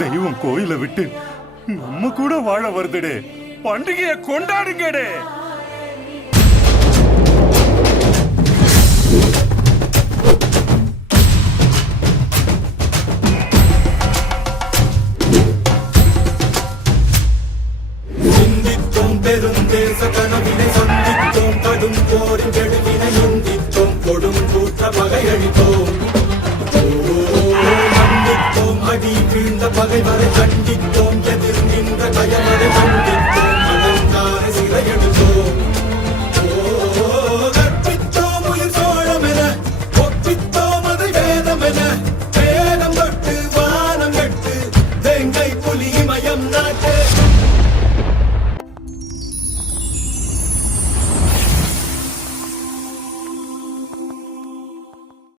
தெய்வம் கோயிலை விட்டு நம்ம கூட வாழ வருதுடே. பண்டிகையை கொண்டாடுங்கடே. சிந்தித்தோம் பெருந்தேச கனவினை சந்தித்தோம், கடும் போரின் கெடுவினை எந்தித்தோம், கொடும் கூற்ற பகையளித்தோம். நம்பித்தோம் அடி வீழ்ந்த பகைவரை கண்டித்தோம், எதிர் நின்ற கயவரை கண்டித்தோம், அலங்கார சிறையெடுத்தோம். கற்பித்தோம் உயிர் சோழம் என, ஒப்பித்தோம் அதை வேதம் என, வேதம் தொட்டு வானம் எட்டு, வேங்கை புலிமை